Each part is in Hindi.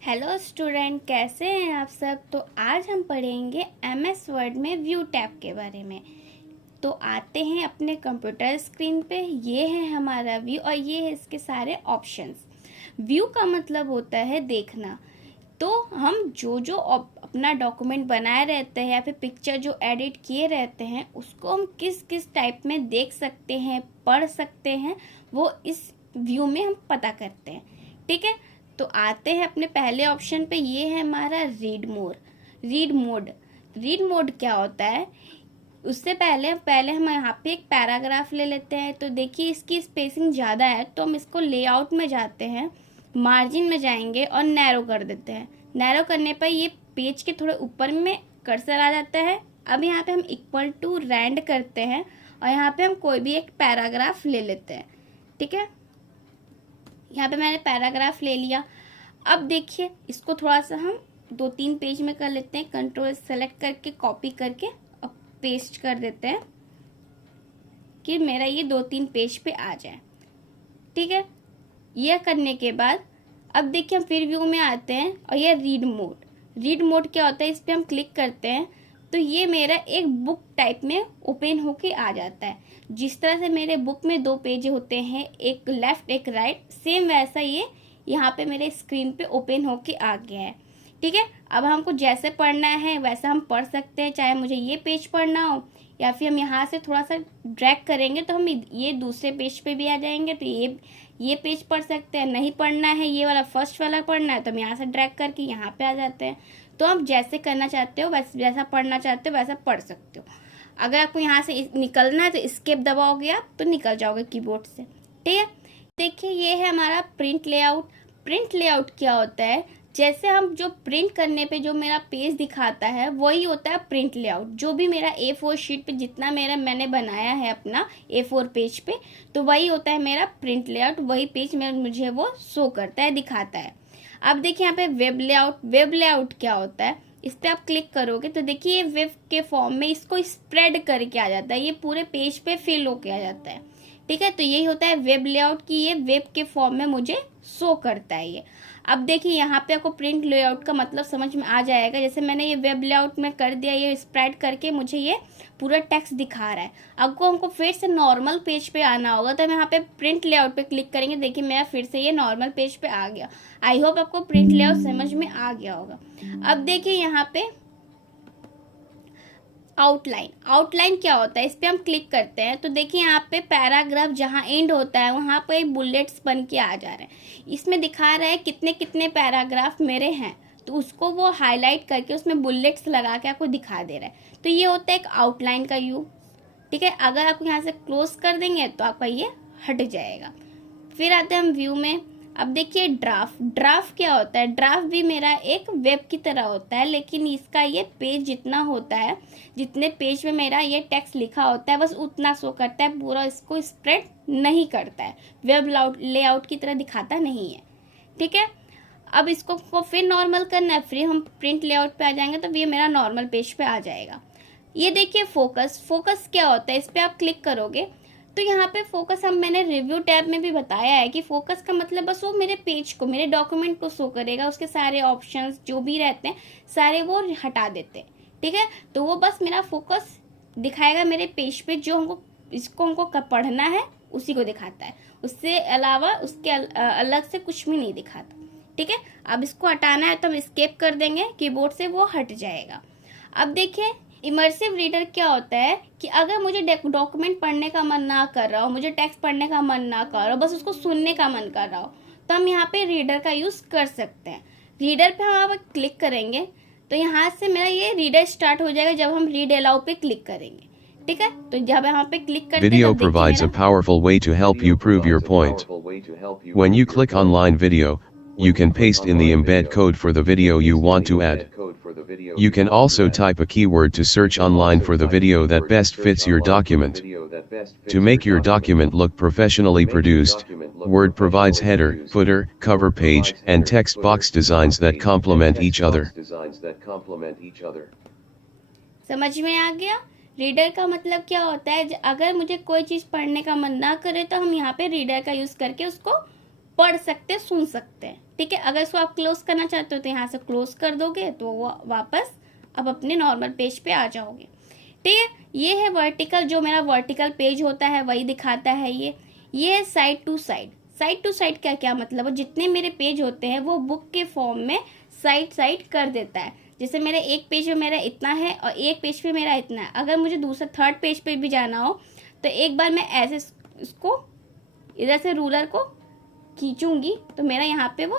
हेलो स्टूडेंट, कैसे हैं आप सब। तो आज हम पढ़ेंगे एमएस वर्ड में व्यू टैब के बारे में। तो आते हैं अपने कंप्यूटर स्क्रीन पे। ये है हमारा व्यू और ये है इसके सारे ऑप्शंस। व्यू का मतलब होता है देखना। तो हम जो अपना डॉक्यूमेंट बनाए रहते हैं या फिर पिक्चर जो एडिट किए रहते हैं उसको हम किस किस टाइप में देख सकते हैं, पढ़ सकते हैं, वो इस व्यू में हम पता करते हैं। ठीक है, तो आते हैं अपने पहले ऑप्शन पे। ये है हमारा रीड मोड। रीड मोड क्या होता है, उससे पहले हम यहाँ पे एक पैराग्राफ ले लेते हैं। तो देखिए इसकी स्पेसिंग ज़्यादा है तो हम इसको लेआउट में जाते हैं, मार्जिन में जाएंगे और नैरो कर देते हैं। नैरो करने पर ये पेज के थोड़े ऊपर में कर्सर आ जाता है। अब यहाँ पे हम इक्वल टू रैंड करते हैं और यहाँ पे हम कोई भी एक पैराग्राफ ले लेते हैं। ठीक है, यहाँ पे मैंने पैराग्राफ ले लिया। अब देखिए इसको थोड़ा सा हम 2-3 पेज में कर लेते हैं। कंट्रोल सेलेक्ट करके कॉपी करके और पेस्ट कर देते हैं कि मेरा ये 2-3 पेज पे आ जाए। ठीक है, यह करने के बाद अब देखिए हम फिर व्यू में आते हैं और ये रीड मोड क्या होता है, इस पर हम क्लिक करते हैं तो ये मेरा एक बुक टाइप में ओपन होके आ जाता है। जिस तरह से मेरे बुक में 2 पेज होते हैं, एक लेफ्ट एक राइट, सेम वैसा ये यहाँ पे मेरे स्क्रीन पे ओपन होके आ गया है। ठीक है, अब हमको जैसे पढ़ना है वैसा हम पढ़ सकते हैं। चाहे मुझे ये पेज पढ़ना हो या फिर हम यहाँ से थोड़ा सा ड्रैग करेंगे तो हम ये दूसरे पेज पे भी आ जाएंगे। तो ये पेज पढ़ सकते हैं। नहीं पढ़ना है, ये वाला फर्स्ट वाला पढ़ना है तो हम यहाँ से ड्रैग करके यहाँ पे आ जाते हैं। तो आप जैसे करना चाहते हो वैसे, जैसा पढ़ना चाहते हो वैसा पढ़ सकते हो। अगर आपको यहाँ से निकलना है तो एस्केप दबाओगे आप तो निकल जाओगे कीबोर्ड से। ठीक है, देखिए ये है हमारा प्रिंट लेआउट क्या होता है, जैसे हम जो प्रिंट करने पे जो मेरा पेज दिखाता है वही होता है प्रिंट लेआउट। जो भी मेरा A4 शीट पे जितना मैंने बनाया है अपना A4 पेज पे, तो वही होता है मेरा प्रिंट लेआउट। वही पेज मुझे वो शो करता है, दिखाता है। अब देखिए यहाँ पे वेब लेआउट क्या होता है, इस पर आप क्लिक करोगे तो देखिए ये वेब के फॉर्म में इसको स्प्रेड करके आ जाता है, ये पूरे पेज पे फिल होके आ जाता है। ठीक है, तो यही होता है वेब लेआउट की ये वेब के फॉर्म में मुझे शो करता है ये। अब देखिए यहाँ पे आपको प्रिंट लेआउट का मतलब समझ में आ जाएगा। जैसे मैंने ये वेब लेआउट में कर दिया, ये स्प्रेड करके मुझे ये पूरा टेक्स्ट दिखा रहा है। अब हमको फिर से नॉर्मल पेज पे आना होगा तो हम यहाँ पे प्रिंट लेआउट पे क्लिक करेंगे। देखिए मेरा फिर से ये नॉर्मल पेज पे आ गया। आई होप आपको प्रिंट लेआउट समझ में आ गया होगा। अब देखिए यहाँ पे आउटलाइन क्या होता है, इस पे हम क्लिक करते हैं तो देखिए यहाँ पे पैराग्राफ जहाँ एंड होता है वहाँ पे बुलेट्स बन के आ जा रहे हैं। इसमें दिखा रहा है कितने कितने पैराग्राफ मेरे हैं, तो उसको वो हाईलाइट करके उसमें बुलेट्स लगा के आपको दिखा दे रहा है। तो ये होता है एक आउटलाइन का यूज। ठीक है, अगर आप यहाँ से क्लोज कर देंगे तो आपका ये हट जाएगा। फिर आते हैं हम व्यू में। अब देखिए ड्राफ्ट क्या होता है। ड्राफ्ट भी मेरा एक वेब की तरह होता है, लेकिन इसका ये पेज जितना होता है, जितने पेज में मेरा ये टेक्स्ट लिखा होता है बस उतना शो करता है, पूरा इसको स्प्रेड नहीं करता है, वेब लेआउट की तरह दिखाता नहीं है। ठीक है, अब इसको फिर नॉर्मल करना है, फिर हम प्रिंट लेआउट पे आ जाएंगे तो ये मेरा नॉर्मल पेज पे आ जाएगा। ये देखिए फोकस क्या होता है, इस पर आप क्लिक करोगे तो यहाँ पे फोकस मैंने रिव्यू टैब में भी बताया है कि फोकस का मतलब बस वो मेरे पेज को, मेरे डॉक्यूमेंट को शो करेगा। उसके सारे ऑप्शंस जो भी रहते हैं सारे वो हटा देते हैं। ठीक है, तो वो बस मेरा फोकस दिखाएगा मेरे पेज पे, जो हमको पढ़ना है उसी को दिखाता है। उससे अलावा उसके अलग से कुछ भी नहीं दिखाता। ठीक है, अब इसको हटाना है तो हम एस्केप कर देंगे कीबोर्ड से, वो हट जाएगा। अब देखिए इमर्सिव रीडर क्या होता है कि अगर मुझे डॉक्यूमेंट पढ़ने का मन ना कर रहा हो, मुझे टेक्स्ट पढ़ने का मन ना कर रहा हो, बस उसको सुनने का मन कर रहा हो, तो हम यहाँ पे रीडर का यूज कर सकते हैं। रीडर पे हम आप क्लिक करेंगे तो यहाँ से मेरा ये रीडर स्टार्ट हो जाएगा जब हम रीड अलाउ पे क्लिक करेंगे। ठीक है, तो जब यहाँ पे क्लिक करते हैं Video provides a powerful way to help you prove your point. When you click online video, you can paste in the embed code for the video you want to add. You can also type a keyword to search online for the video that best fits your document. To make your document look professionally produced, Word provides header, footer, cover page, and text box designs that complement each other. समझ में आ गया। रीडर का मतलब क्या होता है, अगर मुझे कोई चीज पढ़ने का मन ना करे तो हम यहाँ पे रीडर का यूज करके उसको पढ़ सकते हैं, सुन सकते हैं। ठीक है, अगर इसको आप क्लोज करना चाहते हो तो यहाँ से क्लोज कर दोगे तो वो वापस अब अपने नॉर्मल पेज पे आ जाओगे। ठीक है, ये है वर्टिकल, जो मेरा वर्टिकल पेज होता है वही दिखाता है ये है side to side. Side to side का क्या मतलब है, जितने मेरे पेज होते हैं वो बुक के फॉर्म में साइड साइड कर देता है। जैसे मेरे एक पेज में मेरा इतना है और एक पेज पे मेरा इतना है, अगर मुझे दूसरा थर्ड पेज पे भी जाना हो तो एक बार मैं ऐसे इसको इधर से रूलर को खींचूंगी तो मेरा यहाँ पे वो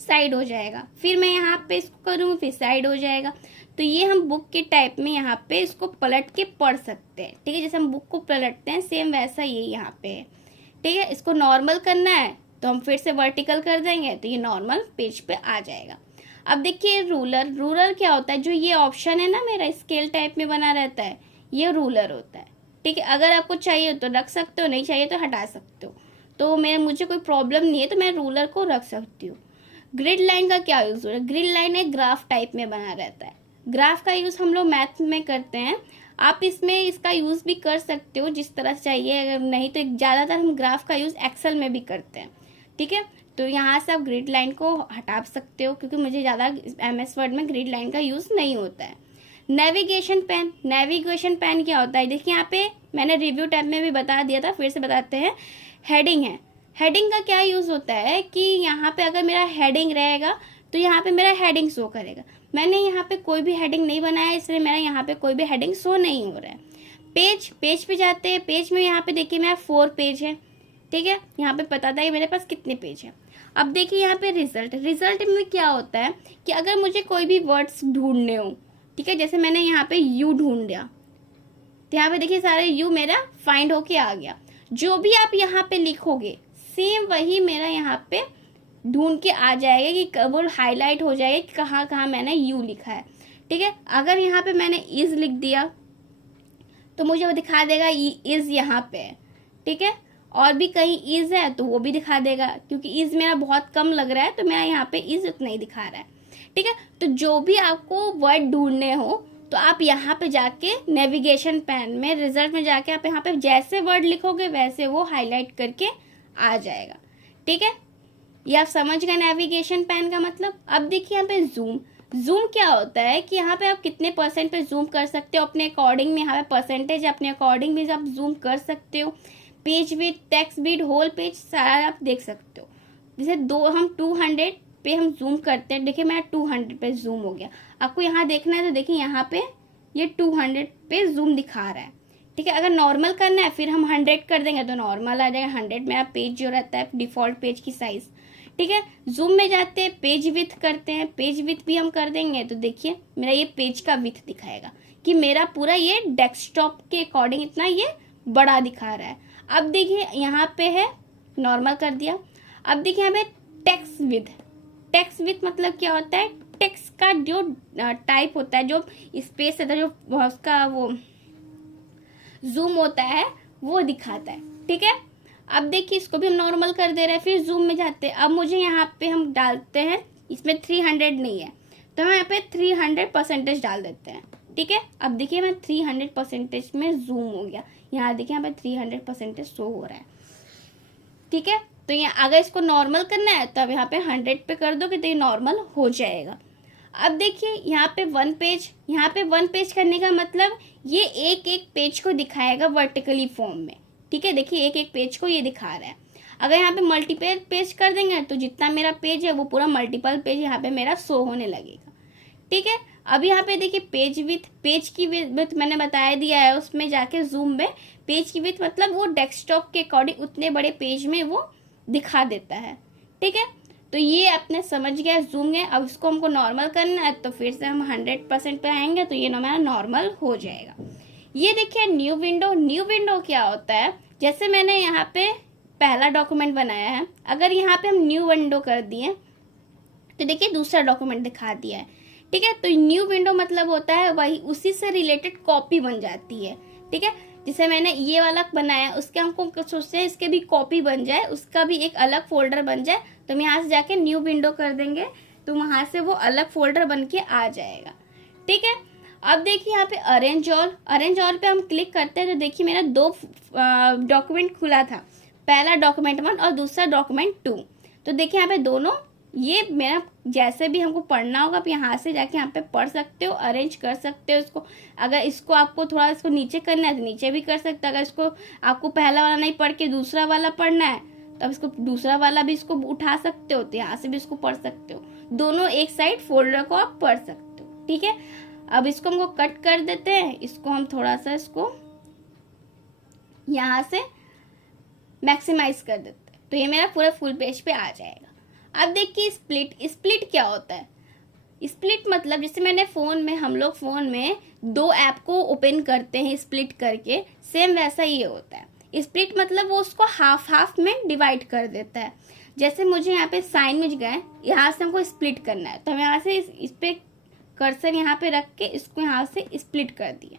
साइड हो जाएगा, फिर मैं यहाँ पे इसको करूँगी फिर साइड हो जाएगा। तो ये हम बुक के टाइप में यहाँ पे इसको पलट के पढ़ सकते हैं। ठीक है, जैसे हम बुक को पलटते हैं सेम वैसा ये यहाँ पे है। ठीक है, इसको नॉर्मल करना है तो हम फिर से वर्टिकल कर देंगे तो ये नॉर्मल पेज पे आ जाएगा। अब देखिए रूलर क्या होता है, जो ये ऑप्शन है ना मेरा स्केल टाइप में बना रहता है, ये रूलर होता है। ठीक है, अगर आपको चाहिए तो रख सकते हो, नहीं चाहिए तो हटा सकते हो। तो मुझे कोई प्रॉब्लम नहीं है तो मैं रूलर को रख सकती हूँ। ग्रिड लाइन का क्या यूज हो रहा है, ग्रिड लाइन एक ग्राफ टाइप में बना रहता है। ग्राफ का यूज हम लोग मैथ में करते हैं, आप इसमें इसका यूज भी कर सकते हो जिस तरह से चाहिए, अगर नहीं तो ज्यादातर हम ग्राफ का यूज एक्सेल में भी करते हैं। ठीक है, तो यहाँ से आप ग्रिड लाइन को हटा सकते हो क्योंकि मुझे ज़्यादा MS वर्ड में ग्रिड लाइन का यूज़ नहीं होता है। नेविगेशन पेन क्या होता है, देखिए यहाँ पे मैंने रिव्यू टैब में भी बता दिया था, फिर से बताते हैं। हेडिंग है, हेडिंग का क्या यूज़ होता है कि यहाँ पे अगर मेरा हेडिंग रहेगा तो यहाँ पे मेरा हेडिंग शो करेगा। मैंने यहाँ पे कोई भी हेडिंग नहीं बनाया इसलिए मेरा यहाँ पे कोई भी हेडिंग शो नहीं हो रहा है। पेज पे जाते हैं, पेज में यहाँ पे देखिए मेरा 4 पेज है। ठीक है, यहाँ पे बताता है मेरे पास कितने पेज है। अब देखिए यहाँ पे रिजल्ट में क्या होता है कि अगर मुझे कोई भी वर्ड्स ढूंढने हो, ठीक है, जैसे मैंने यहाँ पे यू ढूंढ लिया तो यहाँ पे देखिए सारे यू मेरा फाइंड होके आ गया। जो भी आप यहाँ पे लिखोगे सेम वही मेरा यहाँ पे ढूंढ के आ जाएगा कि वो हाईलाइट हो जाएगा कि कहाँ कहाँ मैंने यू लिखा है। ठीक है, अगर यहाँ पे मैंने इज लिख दिया तो मुझे वो दिखा देगा इज यहाँ पे है। ठीक है, और भी कहीं इज है तो वो भी दिखा देगा, क्योंकि इज मेरा बहुत कम लग रहा है तो मेरा यहाँ पे इज उतना ही दिखा रहा है। ठीक है, तो जो भी आपको वर्ड ढूंढने हो तो आप यहाँ पे जाके नेविगेशन पैन में रिजल्ट में जाके आप यहाँ पे जैसे वर्ड लिखोगे वैसे वो हाईलाइट करके आ जाएगा। ठीक है, ये आप समझ गए नेविगेशन पैन का मतलब। अब देखिए यहाँ पे जूम क्या होता है कि यहाँ पे आप कितने % पे जूम कर सकते हो अपने अकॉर्डिंग में, यहाँ पे परसेंटेज अपने अकॉर्डिंग भी आप जूम कर सकते हो। Page width, text width, whole page सारा आप देख सकते हो। जैसे हम 200 पे हम जूम करते हैं, देखिए मैं 200 पे जूम हो गया। आपको यहाँ देखना है तो देखिए यहाँ पे ये 200 पे जूम दिखा रहा है। ठीक है, अगर नॉर्मल करना है फिर हम 100 कर देंगे तो नॉर्मल आ जाएगा। 100 मेरा पेज जो रहता है डिफॉल्ट पेज की साइज। ठीक है, जूम में जाते हैं, पेज विड्थ करते हैं, पेज विड्थ भी हम कर देंगे तो देखिए मेरा ये पेज का विड्थ दिखाएगा कि मेरा पूरा ये डेस्कटॉप के अकॉर्डिंग इतना ये बड़ा दिखा रहा है। अब देखिए यहाँ पे है, नॉर्मल कर दिया। अब देखिए यहाँ पे टेक्स्ट विड्थ मतलब क्या होता है, टेक्स्ट का जो टाइप होता है, जो स्पेस होता है, जो उसका वो जूम होता है वो दिखाता है। ठीक है, अब देखिए इसको भी हम नॉर्मल कर दे रहे हैं, फिर जूम में जाते हैं। अब मुझे यहाँ पे हम डालते हैं, इसमें 300 नहीं है तो हम यहाँ पे 300% डाल देते हैं। ठीक है, अब देखिए मैं 300% में जूम हो गया, यहाँ देखिए यहाँ पे 300% शो हो रहा है। ठीक है, तो यहाँ अगर इसको नॉर्मल करना है तो अब यहाँ पे 100 पे कर दोगे तो ये नॉर्मल हो जाएगा। अब देखिए यहाँ पे 1 पेज, यहाँ पे 1 पेज करने का मतलब ये एक पेज को दिखाएगा वर्टिकली फॉर्म में। ठीक है, देखिए एक पेज को ये दिखा रहा है। अगर यहाँ पे मल्टीपल पेज कर देंगे तो जितना मेरा पेज है वो पूरा मल्टीपल पेज यहाँ पे मेरा शो होने लगेगा। ठीक है, अब यहाँ पे देखिए पेज की विड्थ मैंने बताया दिया है, उसमें जाके जूम में पेज की विड्थ मतलब वो डेस्कटॉप के अकॉर्डिंग उतने बड़े पेज में वो दिखा देता है। ठीक है, तो ये आपने समझ गया जूम है। अब इसको हमको नॉर्मल करना है तो फिर से हम 100% पे आएंगे तो ये हमारा नॉर्मल हो जाएगा। ये देखिए न्यू विंडो क्या होता है, जैसे मैंने यहाँ पे पहला डॉक्यूमेंट बनाया है, अगर यहाँ पे हम न्यू विंडो कर दिए तो देखिए दूसरा डॉक्यूमेंट दिखा दिया है। ठीक है, तो न्यू विंडो मतलब होता है वही उसी से रिलेटेड कॉपी बन जाती है। ठीक है, जैसे मैंने ये वाला बनाया उसके हमको सोचते हैं इसके भी कॉपी बन जाए, उसका भी एक अलग फोल्डर बन जाए, तो हम यहाँ से जाके न्यू विंडो कर देंगे तो वहां से वो अलग फोल्डर बन के आ जाएगा। ठीक है, अब देखिए यहाँ पे अरेंज ऑल पे हम क्लिक करते हैं तो देखिए मेरा 2 डॉक्यूमेंट खुला था, पहला डॉक्यूमेंट 1 और दूसरा डॉक्यूमेंट 2। तो देखिए यहाँ पे दोनों, ये मेरा जैसे भी हमको पढ़ना होगा आप यहाँ से जाके यहाँ पे पढ़ सकते हो, अरेंज कर सकते हो इसको। अगर इसको आपको थोड़ा इसको नीचे करना है तो नीचे भी कर सकते हो। अगर इसको आपको पहला वाला नहीं पढ़ के दूसरा वाला पढ़ना है तो अब इसको दूसरा वाला भी इसको उठा सकते हो, तो यहाँ से भी इसको पढ़ सकते हो। दोनों एक साइड फोल्डर को आप पढ़ सकते हो, ठीक है। अब इसको हमको कट कर देते हैं, इसको हम थोड़ा सा इसको यहाँ से मैक्सिमाइज कर देते हैं, तो ये मेरा पूरा फुल पेज पे आ जाएगा। अब देखिए स्प्लिट क्या होता है। स्प्लिट मतलब जैसे मैंने हम लोग फोन में 2 ऐप को ओपन करते हैं स्प्लिट करके, सेम वैसा ये होता है। स्प्लिट मतलब वो उसको हाफ में डिवाइड कर देता है। जैसे मुझे यहाँ पे साइन में गए, यहाँ से हमको स्प्लिट करना है, तो हम यहाँ से इस पे कर्सर यहाँ पे रख के इसको यहाँ से स्प्लिट कर दिया।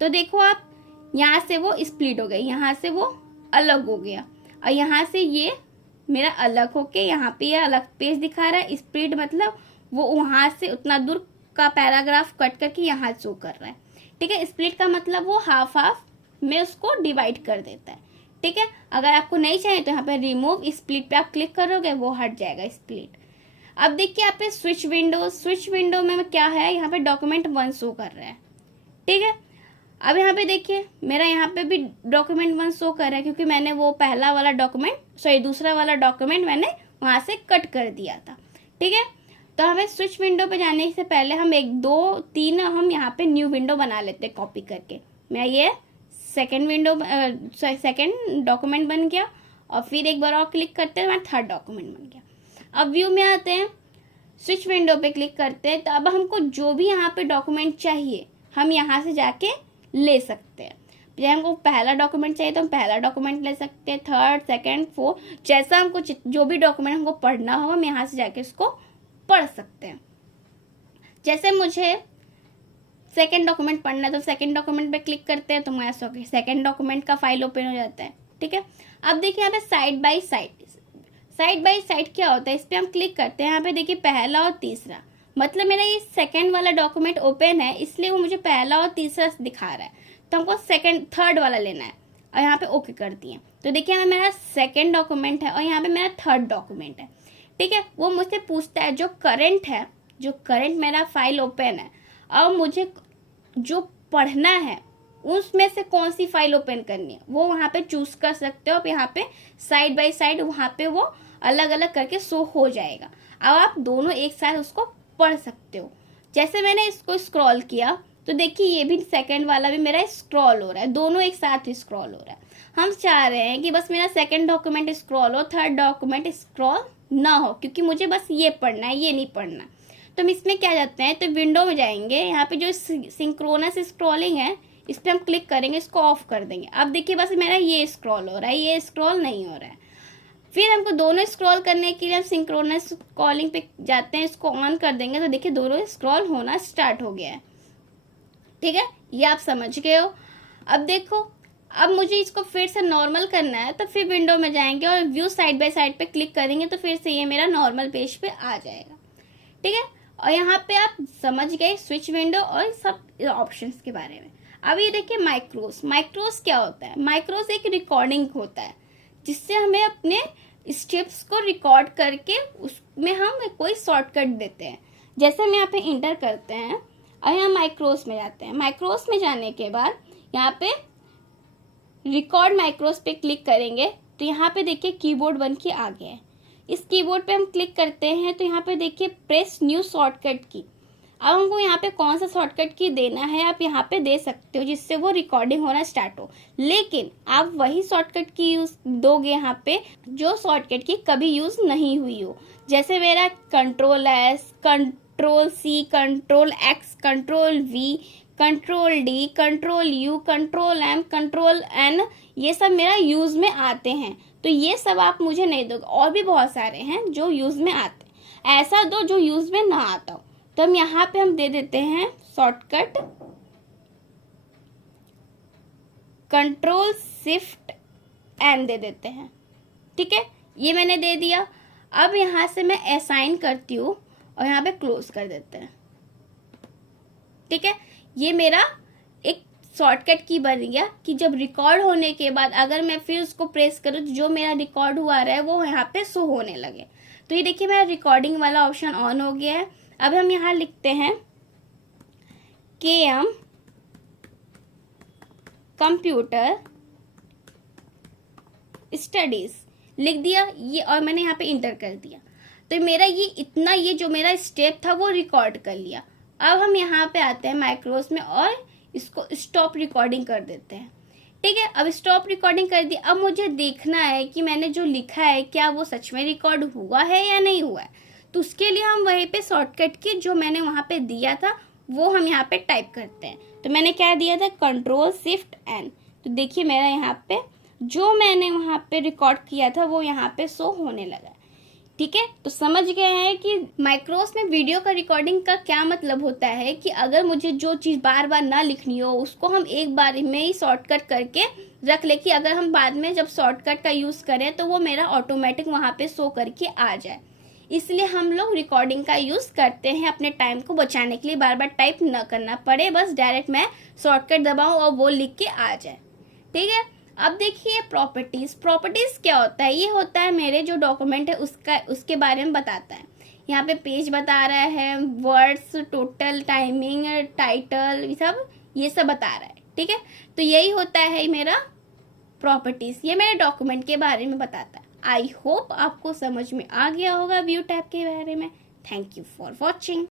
तो देखो आप, यहाँ से वो स्प्लिट हो गई, यहाँ से वो अलग हो गया, और यहाँ से ये मेरा अलग होके यहाँ पे ये अलग पेज दिखा रहा है। स्प्लिट मतलब वो वहां से उतना दूर का पैराग्राफ कट करके यहाँ शो कर रहा है, ठीक है। स्प्लिट का मतलब वो हाफ में उसको डिवाइड कर देता है, ठीक है। अगर आपको नहीं चाहिए तो यहाँ पे रिमूव स्प्लिट पे आप क्लिक करोगे, वो हट जाएगा स्प्लिट। अब देखिए यहाँ पे स्विच विंडो में क्या है, यहाँ पे डॉक्यूमेंट 1 शो कर रहा है, ठीक है। अब यहाँ पे देखिए मेरा यहाँ पे भी डॉक्यूमेंट 1 शो कर रहा है, क्योंकि मैंने वो दूसरा वाला डॉक्यूमेंट मैंने वहां से कट कर दिया था, ठीक है। तो हमें स्विच विंडो पे जाने से पहले हम 1 2 3 हम यहाँ पे न्यू विंडो बना लेते हैं कॉपी करके। मैं ये सेकेंड डॉक्यूमेंट बन गया, और फिर एक बार और क्लिक करते हैं, हमारा 3rd डॉक्यूमेंट बन गया। अब व्यू में आते हैं, स्विच विंडो पे क्लिक करते हैं, तो अब हमको जो भी यहाँ पे डॉक्यूमेंट चाहिए हम यहाँ से जाके ले सकते हैं। जैसे हमको पहला डॉक्यूमेंट चाहिए तो हम पहला डॉक्यूमेंट ले सकते हैं, 3rd, 2nd, 4th, जैसा हमको जो भी डॉक्यूमेंट हमको पढ़ना होगा हम यहाँ से जाके उसको पढ़ सकते हैं। जैसे मुझे 2nd डॉक्यूमेंट पढ़ना है तो 2nd डॉक्यूमेंट पे क्लिक करते हैं, तो हमारा 2nd डॉक्यूमेंट का फाइल ओपन हो जाता है, ठीक है। अब देखिए यहाँ पे साइड बाय साइड क्या होता है, इस पर हम क्लिक करते हैं। यहाँ पे देखिए पहला और तीसरा, मतलब मेरा ये 2nd वाला डॉक्यूमेंट ओपन है, इसलिए वो मुझे पहला और तीसरा दिखा रहा है, तो हमको 3rd वाला लेना है, और यहाँ पे ओके कर दिए। तो देखिए यहाँ मेरा 2nd डॉक्यूमेंट है और यहाँ पे मेरा 3rd डॉक्यूमेंट है, ठीक है। वो मुझसे पूछता है जो करंट मेरा फाइल ओपन है, और मुझे जो पढ़ना है उसमें से कौन सी फाइल ओपन करनी है वो वहाँ पे चूज कर सकते हो। अब यहाँ पे साइड बाय साइड वहाँ पे वो अलग अलग करके शो हो जाएगा। अब आप दोनों एक साथ उसको पढ़ सकते हो। जैसे मैंने इसको स्क्रॉल किया तो देखिए ये भी 2nd वाला भी मेरा स्क्रॉल हो रहा है, दोनों एक साथ ही स्क्रॉल हो रहा है। हम चाह रहे हैं कि बस मेरा 2nd डॉक्यूमेंट स्क्रॉल हो, 3rd डॉक्यूमेंट स्क्रॉल ना हो, क्योंकि मुझे बस ये पढ़ना है, ये नहीं पढ़ना। तो हम इसमें क्या जाते हैं, तो विंडो में जाएंगे, यहाँ पे जो सिंक्रोनस स्क्रॉलिंग है इस पर हम क्लिक करेंगे, इसको ऑफ कर देंगे। अब देखिए बस मेरा ये स्क्रॉल हो रहा है, ये स्क्रॉल नहीं हो रहा है। फिर हमको दोनों स्क्रॉल करने के लिए हम सिंक्रोनस स्क्रॉलिंग पे जाते हैं, इसको ऑन कर देंगे, तो देखिए दोनों स्क्रॉल होना स्टार्ट हो गया है, ठीक है। ये आप समझ गए हो। अब देखो, अब मुझे इसको फिर से नॉर्मल करना है, तो फिर विंडो में जाएंगे और व्यू साइड बाय साइड पे क्लिक करेंगे, तो फिर से ये मेरा नॉर्मल पेज पे आ जाएगा, ठीक है। और यहाँ पे आप समझ गए स्विच विंडो और सब ऑप्शंस के बारे में। अब ये देखिए माइक्रोस क्या होता है। माइक्रोस एक रिकॉर्डिंग होता है, जिससे हमें अपने स्टेप्स को रिकॉर्ड करके उसमें हम कोई शॉर्टकट देते हैं। जैसे हम यहाँ पे इंटर करते हैं और यहाँ माइक्रोस में जाते हैं। माइक्रोस में जाने के बाद यहाँ पे रिकॉर्ड माइक्रोस पे क्लिक करेंगे, तो यहाँ पे देखिए कीबोर्ड बन के आ गया है। इस कीबोर्ड पे हम क्लिक करते हैं तो यहाँ पे देखिए प्रेस न्यू शॉर्टकट की। अब हमको यहाँ पे कौन सा शॉर्टकट की देना है आप यहाँ पे दे सकते हो, जिससे वो रिकॉर्डिंग होना स्टार्ट हो। लेकिन आप वही शॉर्टकट की यूज दोगे यहाँ पे जो शॉर्टकट की कभी यूज नहीं हुई हो। जैसे मेरा Ctrl+S, Ctrl+C, Ctrl+X, Ctrl+V, Ctrl+D, Ctrl+U, Ctrl+M, Ctrl+N, ये सब मेरा यूज में आते हैं। तो ये सब आप मुझे नहीं दोगे, और भी बहुत सारे हैं जो यूज में आते हैं। ऐसा दो जो यूज में ना आता हो। तो हम यहाँ पे हम दे देते हैं शॉर्टकट Ctrl+Shift+N दे देते हैं, ठीक है। ये मैंने दे दिया। अब यहाँ से मैं असाइन करती हूँ और यहाँ पे क्लोज कर देते हैं, ठीक है। ये मेरा एक शॉर्टकट की बन गया कि जब रिकॉर्ड होने के बाद अगर मैं फिर उसको प्रेस करूँ तो जो मेरा रिकॉर्ड हुआ रहा है वो यहाँ पे शो होने लगे। तो ये देखिए मेरा रिकॉर्डिंग वाला ऑप्शन ऑन हो गया है। अब हम यहाँ लिखते हैं KM कंप्यूटर स्टडीज, लिख दिया ये, और मैंने यहाँ पे इंटर कर दिया। तो मेरा ये जो मेरा स्टेप था वो रिकॉर्ड कर लिया। अब हम यहाँ पे आते हैं माइक्रोस में और इसको स्टॉप रिकॉर्डिंग कर देते हैं। ठीक है, अब स्टॉप रिकॉर्डिंग कर दी। अब मुझे देखना है कि मैंने जो लिखा है क्या वो सच में रिकॉर्ड हुआ है या नहीं हुआ है। तो उसके लिए हम वहीं पे शॉर्टकट की जो मैंने वहाँ पे दिया था वो हम यहाँ पे टाइप करते हैं। तो मैंने क्या दिया था, Ctrl+Shift+N। तो देखिए मेरा यहाँ पे जो मैंने वहाँ पे रिकॉर्ड किया था वो यहाँ पे शो होने लगा। ठीक है, तो समझ गए हैं कि माइक्रोस में वीडियो का रिकॉर्डिंग का क्या मतलब होता है कि अगर मुझे जो चीज़ बार बार ना लिखनी हो उसको हम एक बार में ही शॉर्टकट करके रख ले कि अगर हम बाद में जब शॉर्टकट का यूज़ करें तो वो मेरा ऑटोमेटिक वहाँ पे शो करके आ जाए। इसलिए हम लोग रिकॉर्डिंग का यूज़ करते हैं अपने टाइम को बचाने के लिए, बार बार टाइप ना करना पड़े, बस डायरेक्ट मैं शॉर्टकट दबाऊँ और वो लिख के आ जाए। ठीक है, अब देखिए प्रॉपर्टीज क्या होता है। ये होता है मेरे जो डॉक्यूमेंट है उसके बारे में बताता है। यहाँ पे पेज बता रहा है, वर्ड्स, टोटल, टाइमिंग, टाइटल, ये सब बता रहा है। ठीक है, तो यही होता है मेरा प्रॉपर्टीज, ये मेरे डॉक्यूमेंट के बारे में बताता है। आई होप आपको समझ में आ गया होगा व्यू टैब के बारे में। Thank you for watching.